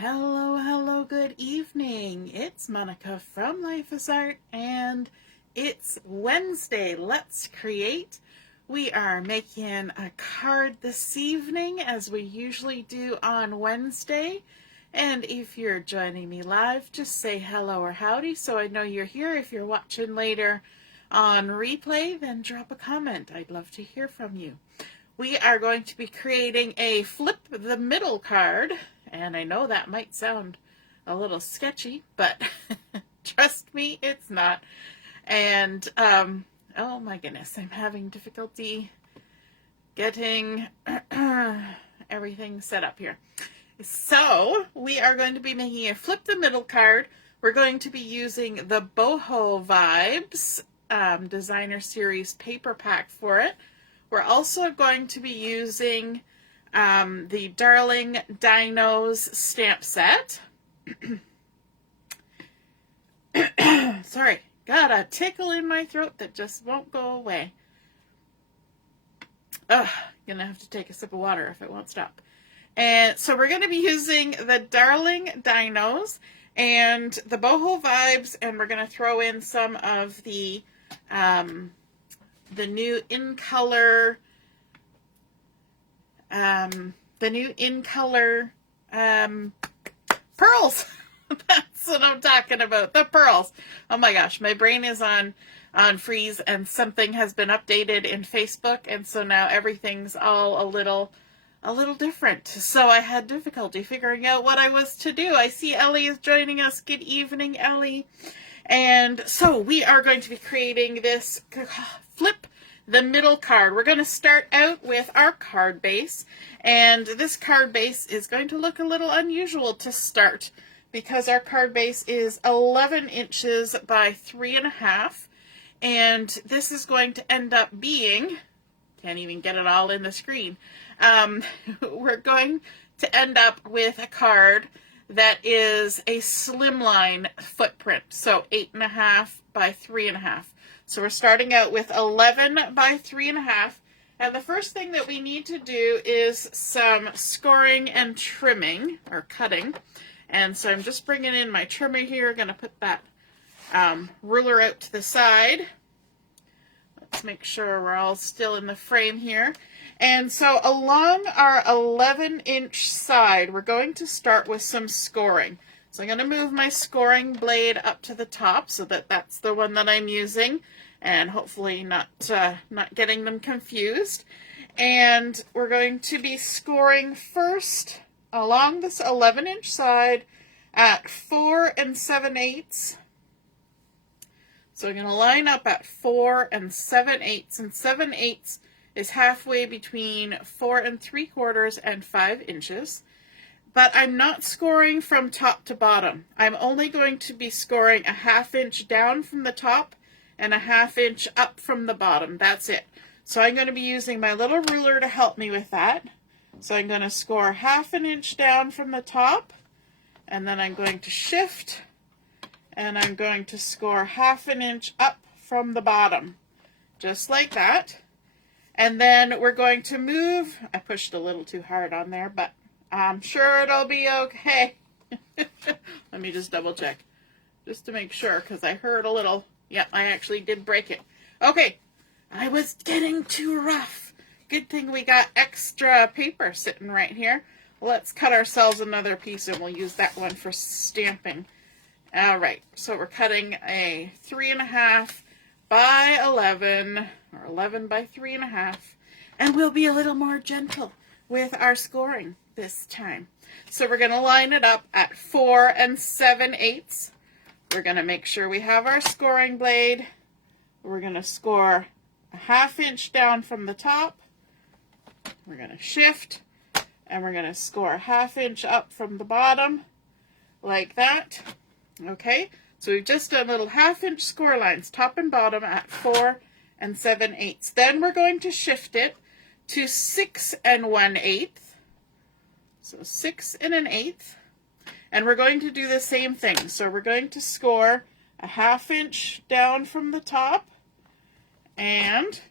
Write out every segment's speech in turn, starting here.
Hello, hello, good evening. It's Monica from Life is Art, and it's Wednesday. Let's create. We are making a card this evening, as we usually do on Wednesday. And if you're joining me live, just say hello or howdy so I know you're here. If you're watching later on replay, then drop a comment. I'd love to hear from you. We are going to be creating a flip the middle card. And I know that might sound a little sketchy, but trust me, it's not. And, oh my goodness, I'm having difficulty getting everything set up here. So, we are going to be making a flip the middle card. We're going to be using the Boho Vibes Designer Series paper pack for it. We're also going to be using the Darling Dinos stamp set. Sorry, got a tickle in my throat that just won't go away. Ugh, gonna have to take a sip of water if it won't stop. And so we're going to be using the Darling Dinos and the Boho Vibes, and we're going to throw in some of the new in color pearls. That's what I'm talking about, the pearls. Oh my gosh, my brain is on freeze, and something has been updated in Facebook, and so now everything's all a little different. So I had difficulty figuring out what I was to do. I see Ellie is joining us. Good evening, Ellie. And so we are going to be creating this flip the middle card. We're going to start out with our card base, and this card base is going to look a little unusual to start because our card base is 11 inches by 3.5, and this is going to end up being, can't even get it all in the screen, we're going to end up with a card that is a slimline footprint, so 8.5 by 3.5. So we're starting out with 11 by 3.5, and the first thing that we need to do is some scoring and trimming, or cutting. And so I'm just bringing in my trimmer here, going to put that ruler out to the side. Let's make sure we're all still in the frame here. And so along our 11-inch side, we're going to start with some scoring. So I'm going to move my scoring blade up to the top so that that's the one that I'm using, and hopefully not getting them confused. And we're going to be scoring first along this 11-inch side at 4 7/8. So I'm going to line up at 4 7/8, and 7/8 is halfway between 4 3/4 and 5 inches. But I'm not scoring from top to bottom. I'm only going to be scoring a 1/2 inch down from the top and a 1/2 inch up from the bottom. That's it. So I'm going to be using my little ruler to help me with that. So I'm going to score 1/2 inch down from the top, and then I'm going to shift, and I'm going to score 1/2 inch up from the bottom, just like that. And then we're going to move. I pushed a little too hard on there, but I'm sure it'll be okay. Let me just double check, just to make sure, because I heard a little. Yep, I actually did break it. Okay, I was getting too rough. Good thing we got extra paper sitting right here. Let's cut ourselves another piece, and we'll use that one for stamping. All right, so we're cutting a 3.5 by 11, or 11 by 3.5, and we'll be a little more gentle with our scoring this time. So we're going to line it up at 4 7/8. We're going to make sure we have our scoring blade. We're going to score a 1/2 inch down from the top. We're going to shift, and we're going to score a 1/2 inch up from the bottom, like that. Okay, so we've just done little 1/2 inch score lines, top and bottom, at 4 7/8. Then we're going to shift it to 6 1/8. So 6 1/8. And we're going to do the same thing. So we're going to score a 1/2 inch down from the top and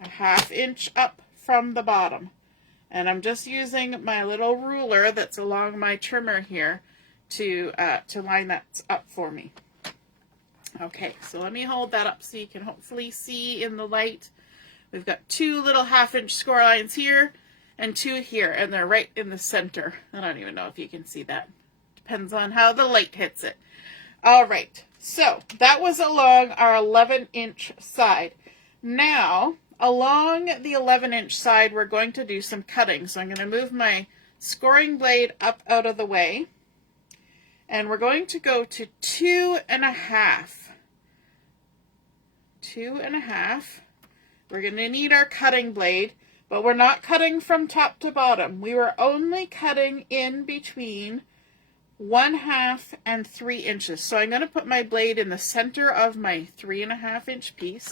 a 1/2 inch up from the bottom. And I'm just using my little ruler that's along my trimmer here to line that up for me. Okay, so let me hold that up so you can hopefully see in the light. We've got 2 little 1/2-inch score lines here and 2 here, and they're right in the center. I don't even know if you can see that. Depends on how the light hits it. All right, so that was along our 11-inch side. Now, along the 11-inch side, we're going to do some cutting. So I'm going to move my scoring blade up out of the way, and we're going to go to 2.5. 2.5. We're going to need our cutting blade, but we're not cutting from top to bottom. We were only cutting in between 1/2 and 3 inches. So I'm going to put my blade in the center of my 3.5-inch piece,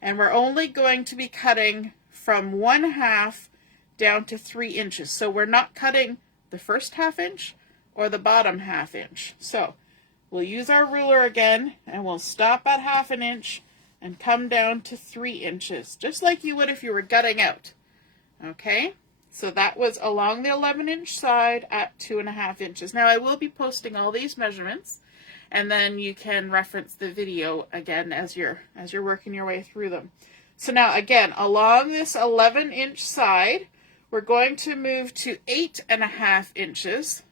and we're only going to be cutting from 1/2 down to 3 inches. So we're not cutting the first 1/2 inch or the bottom 1/2 inch. So we'll use our ruler again, and we'll stop at 1/2 inch and come down to 3 inches, just like you would if you were gutting out. Okay, so that was along the 11-inch side at 2.5 inches. Now I will be posting all these measurements, and then you can reference the video again as you're working your way through them. So now again, along this 11-inch side, we're going to move to 8.5 inches.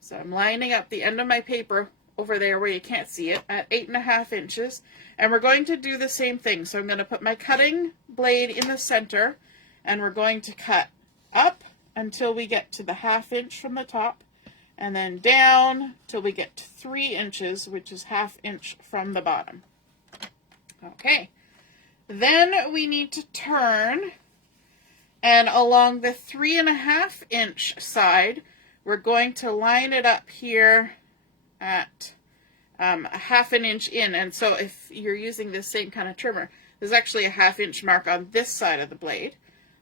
So I'm lining up the end of my paper over there where you can't see it at 8.5 inches. And we're going to do the same thing. So I'm going to put my cutting blade in the center, and we're going to cut up until we get to the 1/2 inch from the top, and then down till we get to 3 inches, which is 1/2 inch from the bottom. Okay. Then we need to turn, and along the 3.5 inch side, we're going to line it up here at 1/2 inch in. And so if you're using this same kind of trimmer, there's actually a 1/2 inch mark on this side of the blade.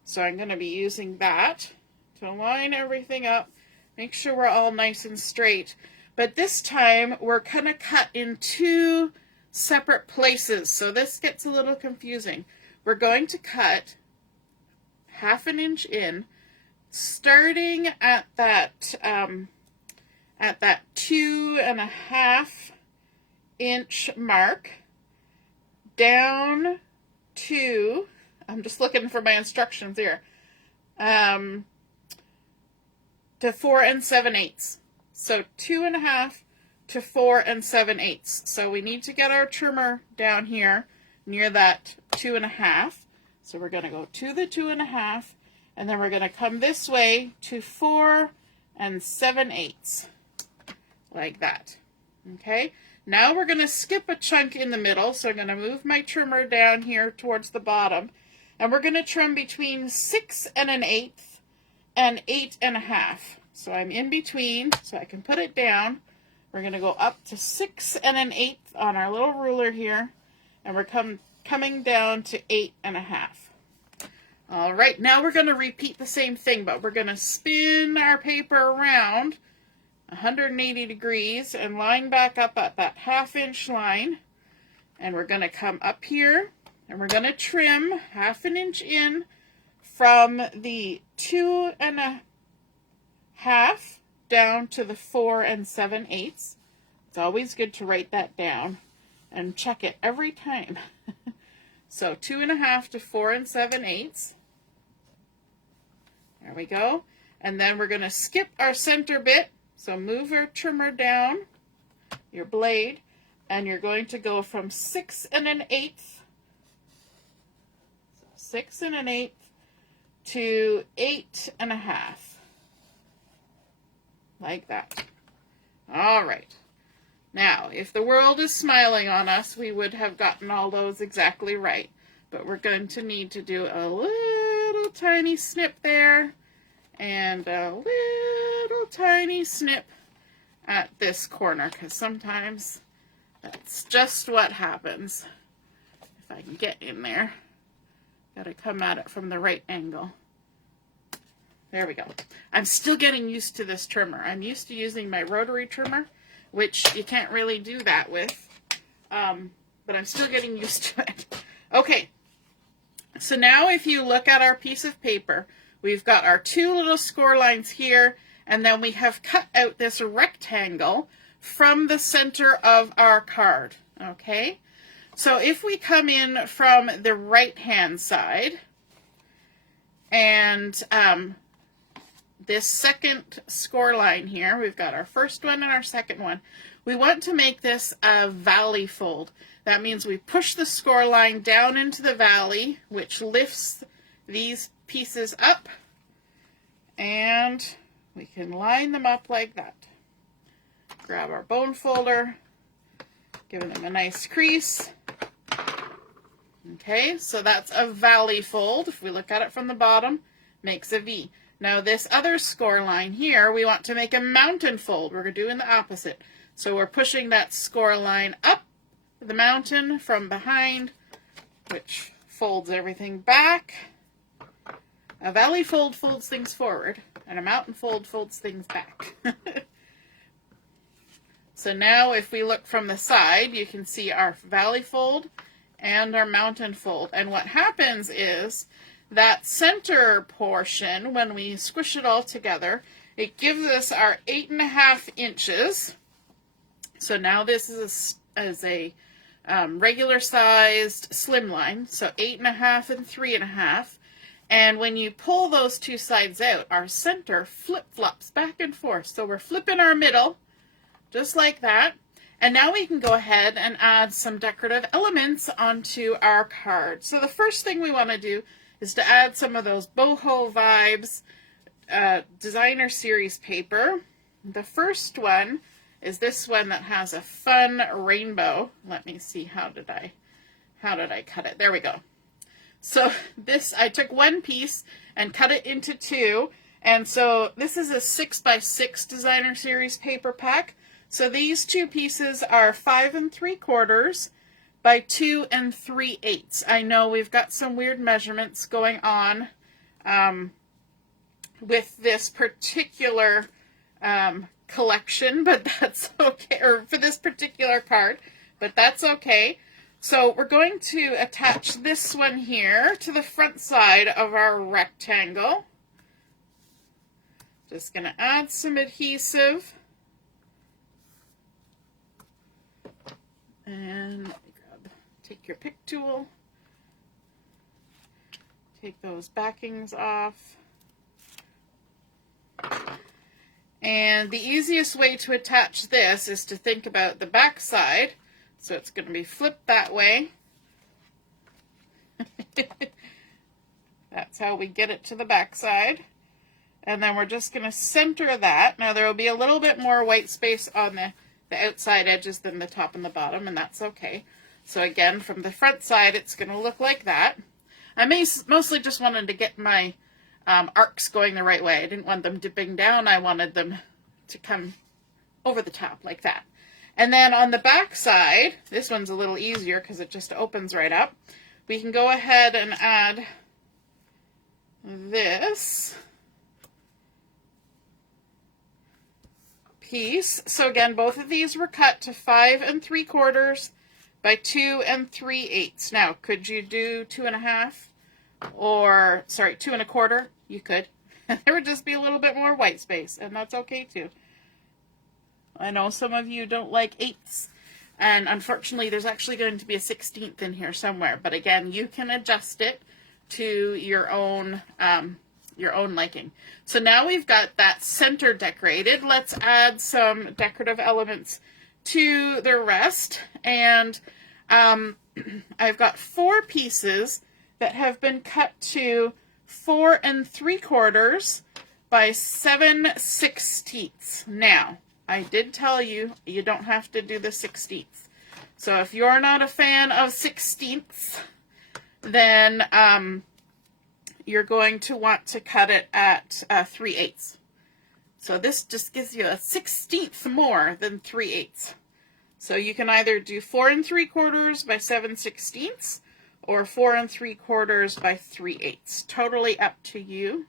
So I'm going to be using that to line everything up, make sure we're all nice and straight. But this time we're going to cut in 2 separate places. So this gets a little confusing. We're going to cut 1/2 inch in, starting at that 2.5 inch mark, down to, I'm just looking for my instructions here, to 4 7/8. So 2.5 to 4 7/8. So we need to get our trimmer down here near that 2.5. So we're going to go to the 2.5, and then we're going to come this way to 4 7/8, like that. Okay, now we're going to skip a chunk in the middle, so I'm going to move my trimmer down here towards the bottom, and we're going to trim between 6 1/8 and 8 1/2. So I'm in between, so I can put it down. We're going to go up to 6 1/8 on our little ruler here, and we're coming down to 8 1/2. All right, now we're going to repeat the same thing, but we're going to spin our paper around 180 degrees and line back up at that 1/2 inch line. And we're going to come up here, and we're going to trim 1/2 inch in from the 2.5 down to the 4 7/8. It's always good to write that down and check it every time. So 2.5 to 4 7/8. There we go. And then we're going to skip our center bit. So move our trimmer down, your blade, and you're going to go from 6 1/8, 6 1/8 to 8 1/2, like that. All right. Now, if the world is smiling on us, we would have gotten all those exactly right. But we're going to need to do a little tiny snip there, and a little tiny snip at this corner, because sometimes that's just what happens. If I can get in there, gotta come at it from the right angle. There we go. I'm still getting used to this trimmer. I'm used to using my rotary trimmer, which you can't really do that with, but I'm still getting used to it. Okay, so now if you look at our piece of paper, we've got our two little score lines here, and then we have cut out this rectangle from the center of our card, okay? So if we come in from the right-hand side, and this second score line here, we've got our first one and our second one. We want to make this a valley fold. That means we push the score line down into the valley, which lifts these pieces up, and we can line them up like that. Grab our bone folder, give them a nice crease. Okay, so that's a valley fold. If we look at it from the bottom, makes a V. Now this other score line here, we want to make a mountain fold. We're doing the opposite. So we're pushing that score line up the mountain from behind, which folds everything back. A valley fold folds things forward, and a mountain fold folds things back. So now if we look from the side, you can see our valley fold and our mountain fold. And what happens is that center portion, when we squish it all together, it gives us our 8.5 inches. So now this is a regular sized slimline, so 8.5 and 3.5. And when you pull those two sides out, our center flip-flops back and forth. So we're flipping our middle, just like that. And now we can go ahead and add some decorative elements onto our card. So the first thing we want to do is to add some of those Boho Vibes designer series paper. The first one is this one that has a fun rainbow. Let me see, how did I cut it? There we go. So this, I took one piece and cut it into two. And so this is a 6x6 designer series paper pack. So these two pieces are 5 3/4 by 2 3/8. I know we've got some weird measurements going on with this particular collection, but that's okay, or for this particular card, but that's okay. So we're going to attach this one here to the front side of our rectangle. Just going to add some adhesive. And take your pick tool, take those backings off. And the easiest way to attach this is to think about the back side. So it's going to be flipped that way. That's how we get it to the back side. And then we're just going to center that. Now there will be a little bit more white space on the outside edges than the top and the bottom, and that's okay. So again, from the front side, it's going to look like that. I mostly just wanted to get my arcs going the right way. I didn't want them dipping down. I wanted them to come over the top like that. And then on the back side, this one's a little easier because it just opens right up. We can go ahead and add this piece. So again, both of these were cut to 5 3/4 by 2 3/8. Now, could you do 2.5 or, sorry, 2 1/4? You could. There would just be a little bit more white space, and that's okay too. I know some of you don't like 8ths, and unfortunately there's actually going to be a 16th in here somewhere, but again, you can adjust it to your own liking. So now we've got that center decorated. Let's add some decorative elements to the rest. And I've got 4 pieces that have been cut to 4 3/4 by 7/16. Now, I did tell you, you don't have to do the 16th. So if you're not a fan of 16ths, then you're going to want to cut it at 3/8. So this just gives you a 16th more than 3/8. So you can either do 4 3/4 by 7/16 or 4 3/4 by 3/8. Totally up to you.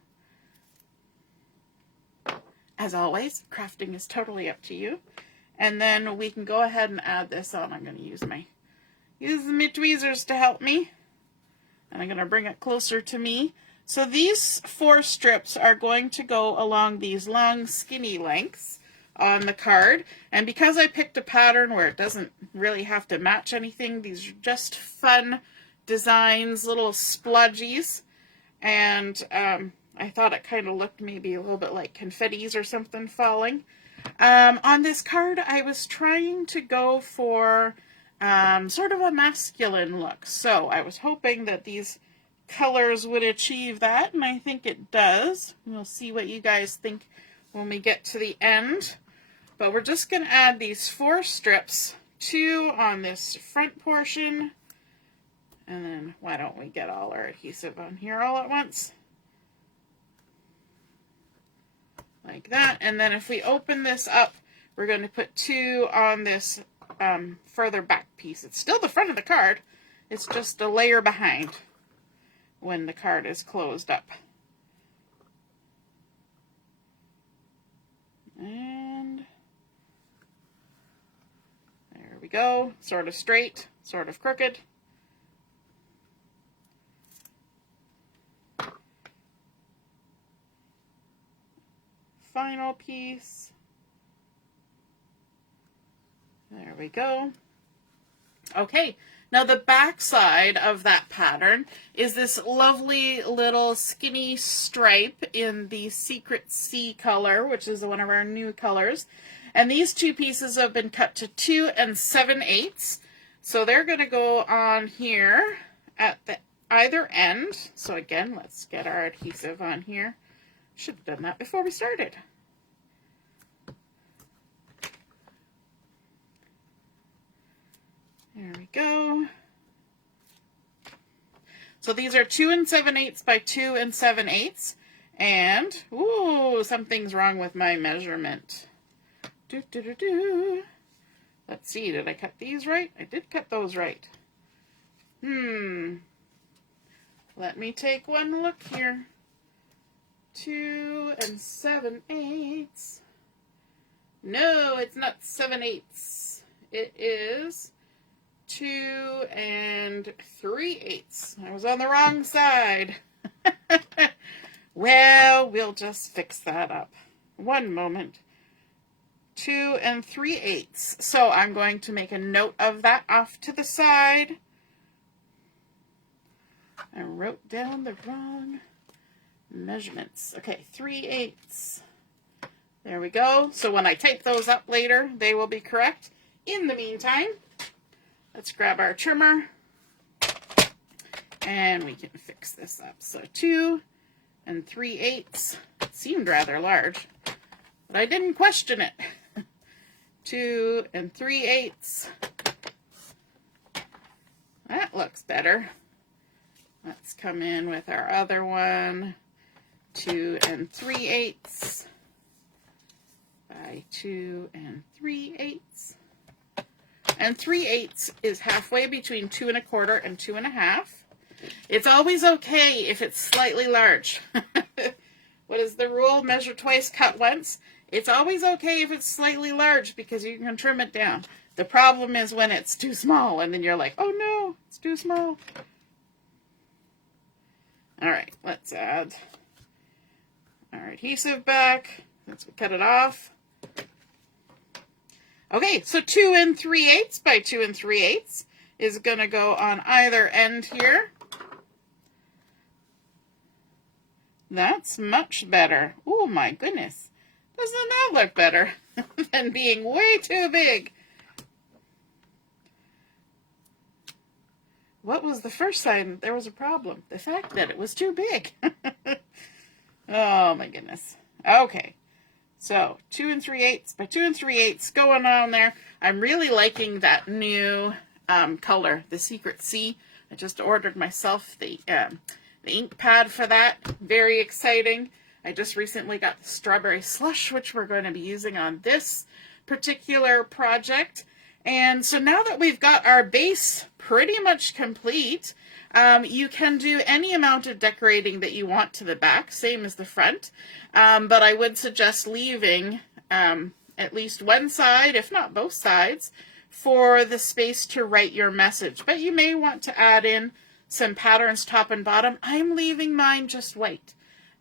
As always, crafting is totally up to you. And then we can go ahead and add this on. I'm going to use my tweezers to help me. And I'm going to bring it closer to me. So these 4 strips are going to go along these long skinny lengths on the card. And because I picked a pattern where it doesn't really have to match anything, these are just fun designs, little splodgies. And I thought it kind of looked maybe a little bit like confettis or something falling. On this card, I was trying to go for sort of a masculine look. So I was hoping that these colors would achieve that, and I think it does. We'll see what you guys think when we get to the end. But we're just going to add these 4 strips, 2 on this front portion, and then why don't we get all our adhesive on here all at once? Like that. And then if we open this up, we're going to put 2 on this further back piece. It's still the front of the card, it's just a layer behind when the card is closed up. And there we go. Sort of straight, sort of crooked. Final piece. There we go. Okay, now the back side of that pattern is this lovely little skinny stripe in the Secret Sea color, which is one of our new colors. And these 2 pieces have been cut to 2 7/8. So they're going to go on here at the either end. So again, let's get our adhesive on here. Should have done that before we started. There we go. So these are 2 7/8 by 2 7/8. And, ooh, something's wrong with my measurement. Let's see, did I cut these right? I did cut those right. Let me take one look here. 2 7/8. No, it's not 7/8. It is 2 3/8. I was on the wrong side. Well, we'll just fix that up. One moment. 2 3/8. So I'm going to make a note of that off to the side. I wrote down the wrong measurements. Okay, 3/8. There we go. So when I type those up later, they will be correct. In the meantime, let's grab our trimmer and we can fix this up. So 2 3/8 seemed rather large, but I didn't question it. 2 3/8. That looks better. Let's come in with our other one. 2 3/8 by 2 3/8. And 3/8 is halfway between 2 1/4 and 2 1/2. It's always okay if it's slightly large. What is the rule? Measure twice, cut once. It's always okay if it's slightly large because you can trim it down. The problem is when it's too small and then you're like, oh no, it's too small. All right, let's add our adhesive back. Let's cut it off. Okay, so 2 3/8 by 2 3/8 is going to go on either end here. That's much better. Oh my goodness. Doesn't that look better than being way too big? What was the first sign there was a problem? The fact that it was too big. Oh my goodness. Okay. So 2 3/8 by 2 3/8 going on there. I'm really liking that new color, the Secret Sea. I just ordered myself the ink pad for that. Very exciting. I just recently got the Strawberry Slush, which we're going to be using on this particular project. And so now that we've got our base pretty much complete, you can do any amount of decorating that you want to the back, same as the front. But I would suggest leaving at least one side, if not both sides, for the space to write your message. But you may want to add in some patterns top and bottom. I'm leaving mine just white.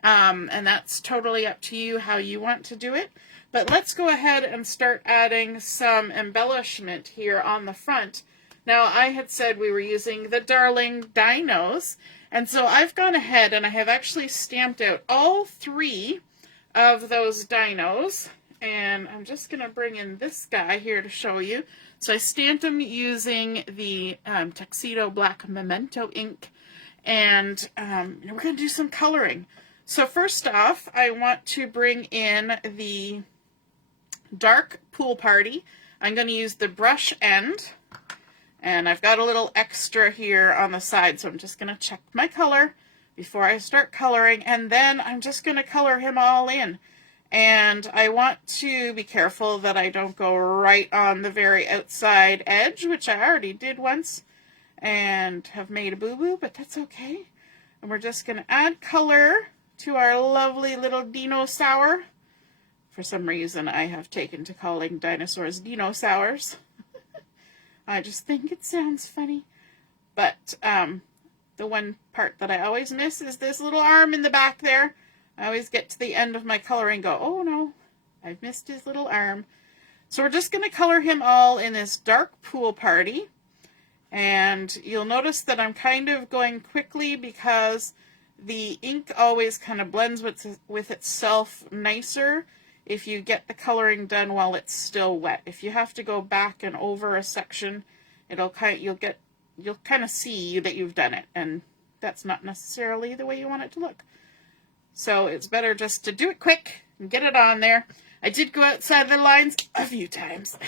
And that's totally up to you how you want to do it. But let's go ahead and start adding some embellishment here on the front. Now, I had said we were using the Darling Dinos, and so I've gone ahead and I have actually stamped out all 3 of those dinos, and I'm just going to bring in this guy here to show you. So I stamped them using the Tuxedo Black Memento ink, and we're going to do some coloring. So first off, I want to bring in the dark pool party. I'm going to use the brush end, and I've got a little extra here on the side, so I'm just going to check my color before I start coloring, and then I'm just going to color him all in. And I want to be careful that I don't go right on the very outside edge, which I already did once and have made a boo-boo, but that's okay. And we're just going to add color to our lovely little dinosaur. For some reason, I have taken to calling dinosaurs dinosaurs. I just think it sounds funny. But the one part that I always miss is this little arm in the back there. I always get to the end of my coloring and go, oh no, I've missed his little arm. So we're just going to color him all in this dark pool party. And you'll notice that I'm kind of going quickly because the ink always kind of blends with itself nicer if you get the coloring done while it's still wet. If you have to go back and over a section, you'll kind of see that you've done it, and that's not necessarily the way you want it to look. So it's better just to do it quick and get it on there. I did go outside the lines a few times.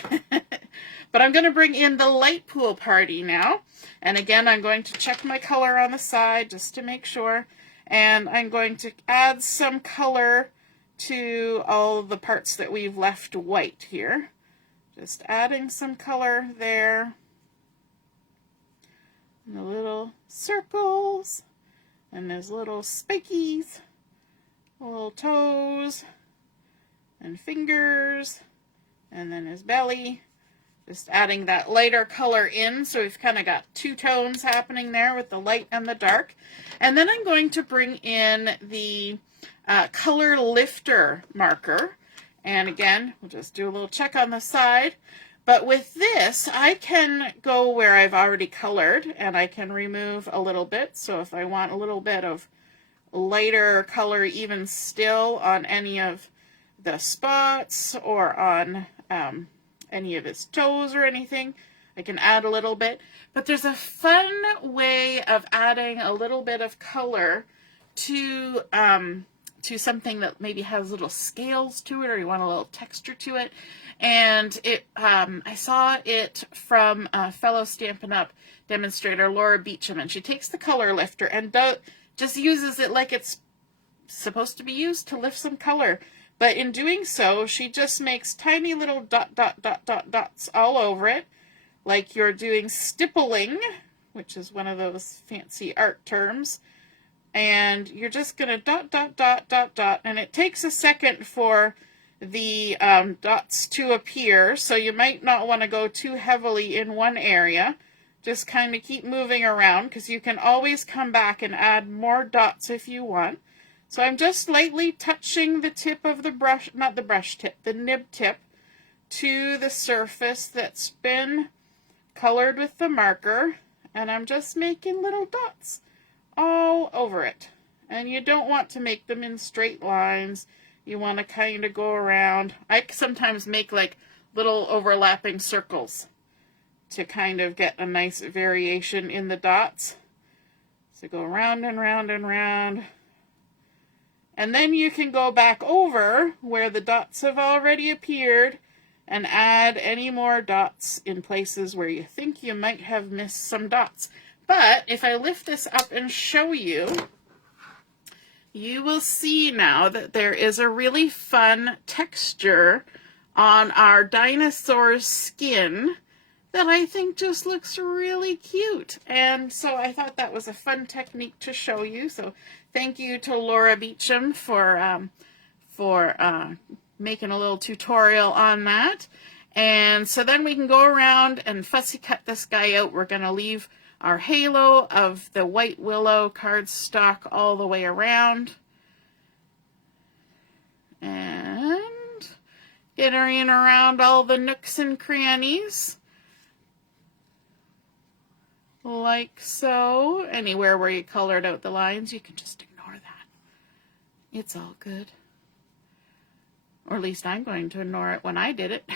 But I'm going to bring in the light pool party now. And again, I'm going to check my color on the side just to make sure. And I'm going to add some color to all the parts that we've left white here. Just adding some color there. And the little circles. And his little spikies. Little toes. And fingers. And then his belly. Just adding that lighter color in, so we've kind of got 2 tones happening there with the light and the dark. And then I'm going to bring in the color lifter marker. And again, we'll just do a little check on the side. But with this, I can go where I've already colored, and I can remove a little bit. So if I want a little bit of lighter color even still on any of the spots or on any of his toes or anything, I can add a little bit. But there's a fun way of adding a little bit of color to something that maybe has little scales to it, or you want a little texture to it. And it, I saw it from a fellow Stampin' Up! Demonstrator, Laura Beecham, and she takes the color lifter and just uses it like it's supposed to be used to lift some color. But in doing so, she just makes tiny little dots all over it, like you're doing stippling, which is one of those fancy art terms. And you're just going to dot, and it takes a second for the dots to appear, so you might not want to go too heavily in one area. Just kind of keep moving around, because you can always come back and add more dots if you want. So I'm just lightly touching the tip of the brush, not the brush tip, the nib tip, to the surface that's been colored with the marker, and I'm just making little dots all over it. And you don't want to make them in straight lines. You want to kind of go around. I sometimes make like little overlapping circles to kind of get a nice variation in the dots. So go round and round and round. And then you can go back over where the dots have already appeared and add any more dots in places where you think you might have missed some dots. But if I lift this up and show you, you will see now that there is a really fun texture on our dinosaur's skin that I think just looks really cute. And so I thought that was a fun technique to show you. So thank you to Laura Beecham for making a little tutorial on that. And so then we can go around and fussy cut this guy out. We're going to leave our halo of the white Willow cardstock all the way around. And get her in around all the nooks and crannies. Like so. Anywhere where you colored out the lines, you can just ignore that. It's all good. Or at least I'm going to ignore it when I did it.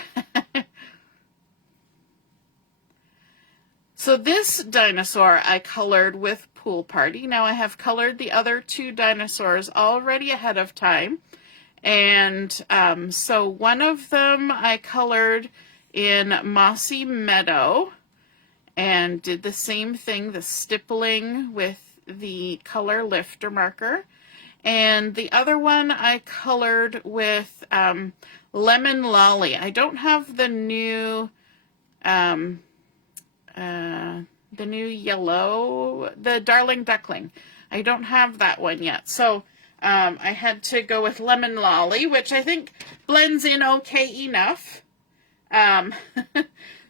So this dinosaur I colored with Pool Party. Now I have colored the other two dinosaurs already ahead of time. And so one of them I colored in Mossy Meadow and did the same thing, the stippling with the color lifter marker. And the other one I colored with Lemon Lolly. I don't have the new yellow, the Darling Duckling. I don't have that one yet. So I had to go with Lemon Lolly, which I think blends in okay enough.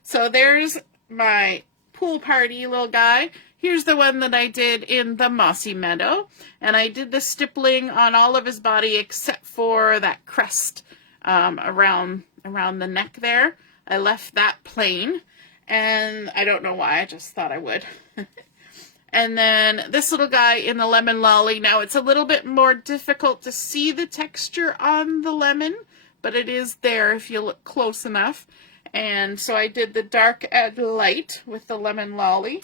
So there's my Pool Party little guy. Here's the one that I did in the Mossy Meadow. And I did the stippling on all of his body except for that crest around the neck there. I left that plain. And I don't know why, I just thought I would. And then this little guy in the Lemon Lolly. Now it's a little bit more difficult to see the texture on the lemon, but it is there if you look close enough. And so I did the dark and light with the Lemon Lolly.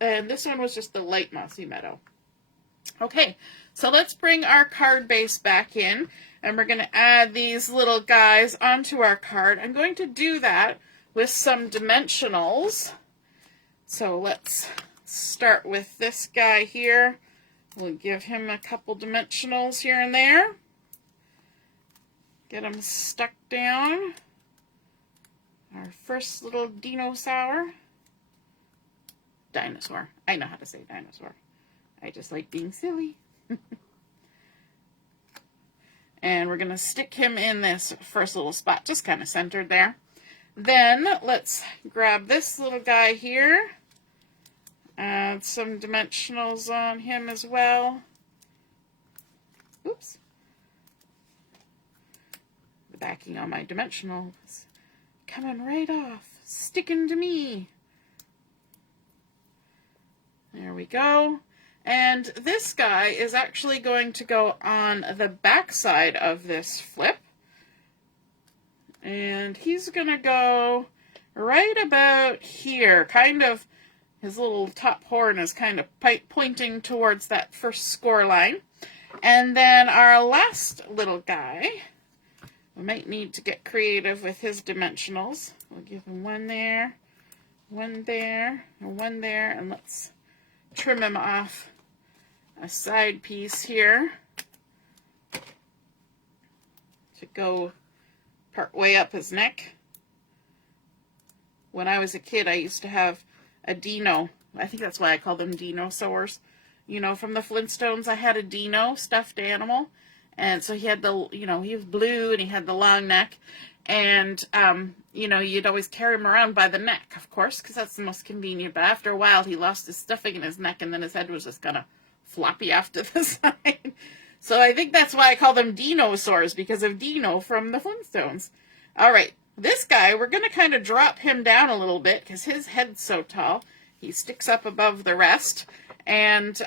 And this one was just the light Mossy Meadow. Okay, so let's bring our card base back in. And we're going to add these little guys onto our card. I'm going to do that with some dimensionals. So let's start with this guy here. We'll give him a couple dimensionals here and there. Get him stuck down. Our first little dinosaur. Dinosaur. I know how to say dinosaur. I just like being silly. And we're going to stick him in this first little spot, just kind of centered there. Then let's grab this little guy here. Add some dimensionals on him as well. Oops. The backing on my dimensional is coming right off, sticking to me. There we go. And this guy is actually going to go on the back side of this flip. And he's going to go right about here. Kind of, his little top horn is kind of pointing towards that first score line. And then our last little guy, we might need to get creative with his dimensionals. We'll give him one there, and one there. And let's trim him off a side piece here to go part way up his neck. When I was a kid, I used to have a Dino. I think that's why I call them dinosaurs. You know, from the Flintstones, I had a Dino stuffed animal. And so he had the, you know, he was blue and he had the long neck. And, you know, you'd always carry him around by the neck, of course, because that's the most convenient. But after a while, he lost his stuffing in his neck and then his head was just kind of floppy off to the side. So I think that's why I call them dinosaurs, because of Dino from the Flintstones. All right, this guy, we're going to kind of drop him down a little bit because his head's so tall. He sticks up above the rest. And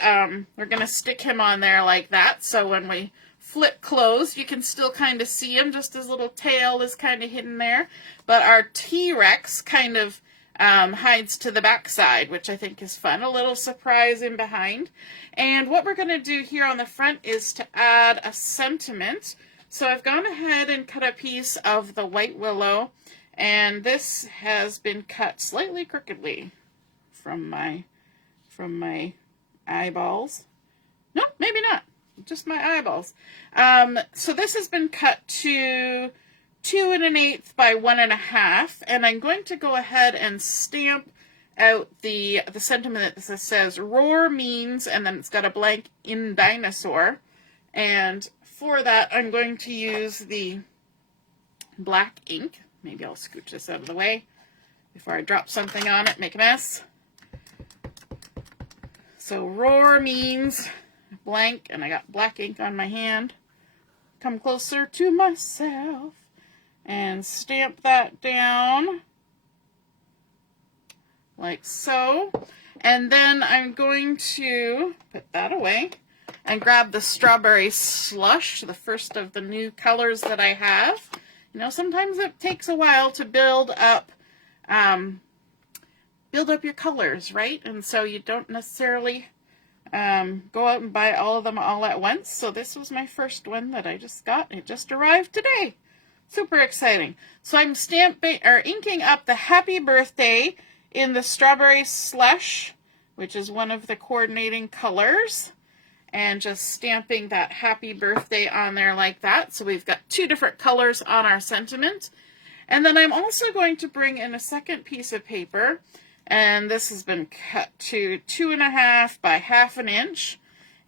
we're going to stick him on there like that. So when we flip closed, you can still kind of see him. Just his little tail is kind of hidden there. But our T-Rex kind of hides to the back side, which I think is fun. A little surprise in behind. And what we're going to do here on the front is to add a sentiment. So I've gone ahead and cut a piece of the white Willow, and this has been cut slightly crookedly from my eyeballs. No, maybe not. Just my eyeballs. So this has been cut to 2 1/8 by 1 1/2, and I'm going to go ahead and stamp out the sentiment that says roar means, and then it's got a blank in dinosaur. And for that, I'm going to use the black ink. Maybe I'll scooch this out of the way before I drop something on it, make a mess. So roar means blank, and I got black ink on my hand. Come closer to myself and stamp that down like so. And then I'm going to put that away and grab the Strawberry Slush, the first of the new colors that I have. You know, sometimes it takes a while to build up your colors, right? And so you don't necessarily go out and buy all of them all at once. So this was my first one that I just got. It just arrived today. Super exciting. So I'm inking up the Happy Birthday in the Strawberry Slush, which is one of the coordinating colors, and just stamping that Happy Birthday on there like that. So we've got two different colors on our sentiment. And then I'm also going to bring in a second piece of paper, and this has been cut to 2.5 by 1/2 inch.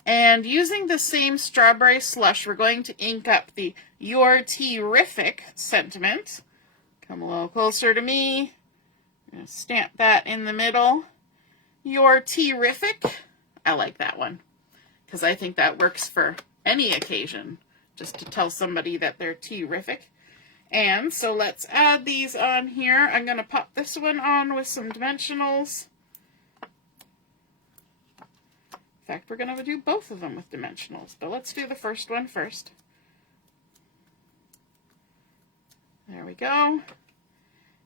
And using the same Strawberry Slush, we're going to ink up the You're Terrific sentiment. Come a little closer to me. I'm gonna stamp that in the middle. You're Terrific. I like that one because I think that works for any occasion, just to tell somebody that they're terrific. And so let's add these on here. I'm going to pop this one on with some dimensionals. In fact, we're going to do both of them with dimensionals, but let's do the first one first. There we go.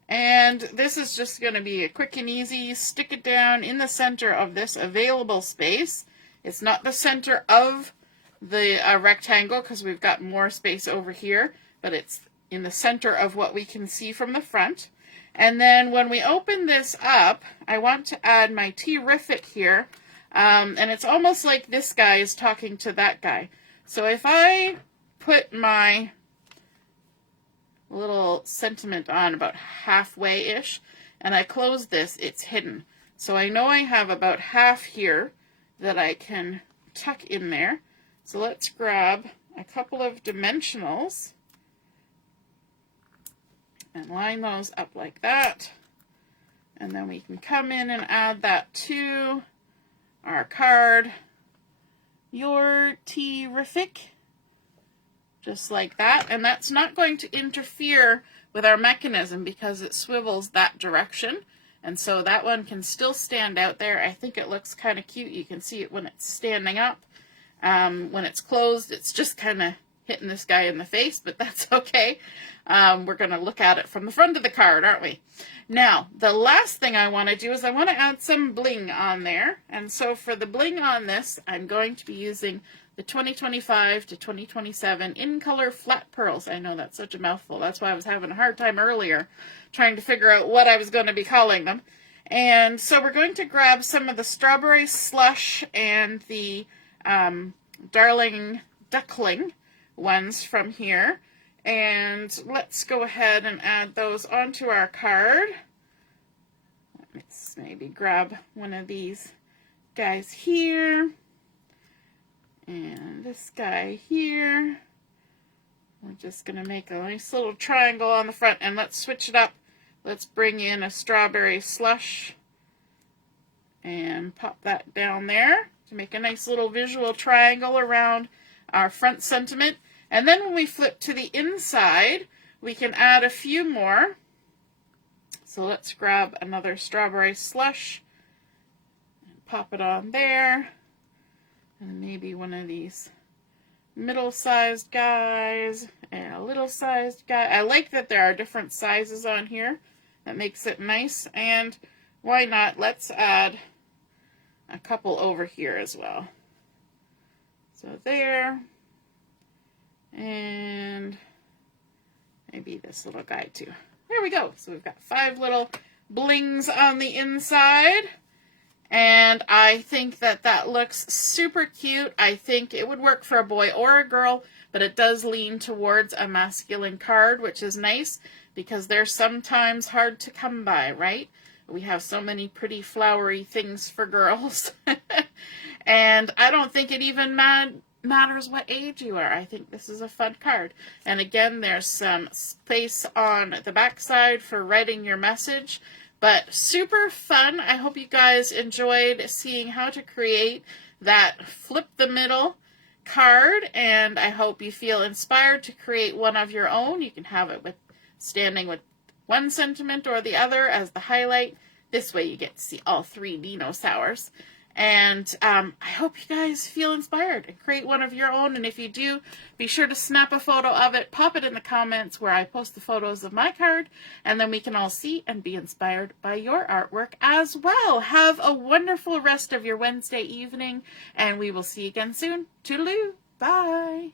And this is just going to be a quick and easy, stick it down in the center of this available space. It's not the center of the rectangle because we've got more space over here, but it's in the center of what we can see from the front. And then when we open this up, I want to add my Terrific here. And it's almost like this guy is talking to that guy. So if I put my little sentiment on about halfway-ish, and I close this, it's hidden. So I know I have about half here that I can tuck in there. So let's grab a couple of dimensionals and line those up like that. And then we can come in and add that to our card. You're Terrific. Just like that. And that's not going to interfere with our mechanism because it swivels that direction. And so that one can still stand out there. I think it looks kind of cute. You can see it when it's standing up. When it's closed, it's just kind of hitting this guy in the face, but that's okay. We're going to look at it from the front of the card, aren't we? Now, the last thing I want to do is I want to add some bling on there. And so for the bling on this, I'm going to be using the 2025 to 2027 in color flat pearls. I know that's such a mouthful. That's why I was having a hard time earlier trying to figure out what I was going to be calling them. And so we're going to grab some of the Strawberry Slush and the Darling Duckling ones from here. And let's go ahead and add those onto our card. Let's maybe grab one of these guys here. And this guy here. We're just going to make a nice little triangle on the front. And let's switch it up. Let's bring in a Strawberry Slush. And pop that down there to make a nice little visual triangle around our front sentiment. And then when we flip to the inside, we can add a few more. So let's grab another Strawberry Slush and pop it on there. And maybe one of these middle-sized guys and a little-sized guy. I like that there are different sizes on here. That makes it nice. And why not? Let's add a couple over here as well. So there. And maybe this little guy too. There we go. So we've got 5 little blings on the inside. And I think that that looks super cute. I think it would work for a boy or a girl, but it does lean towards a masculine card, which is nice because they're sometimes hard to come by, right? We have so many pretty flowery things for girls. And I don't think it even matters what age you are. I think this is a fun card. And again, there's some space on the back side for writing your message. But super fun. I hope you guys enjoyed seeing how to create that flip the middle card, and I hope you feel inspired to create one of your own. You can have it with standing with one sentiment or the other as the highlight. This way you get to see all 3 dinosaurs. And I hope you guys feel inspired and create one of your own. And if you do, be sure to snap a photo of it, pop it in the comments where I post the photos of my card, and then we can all see and be inspired by your artwork as well. Have a wonderful rest of your Wednesday evening, and we will see you again soon. Toodaloo. Bye.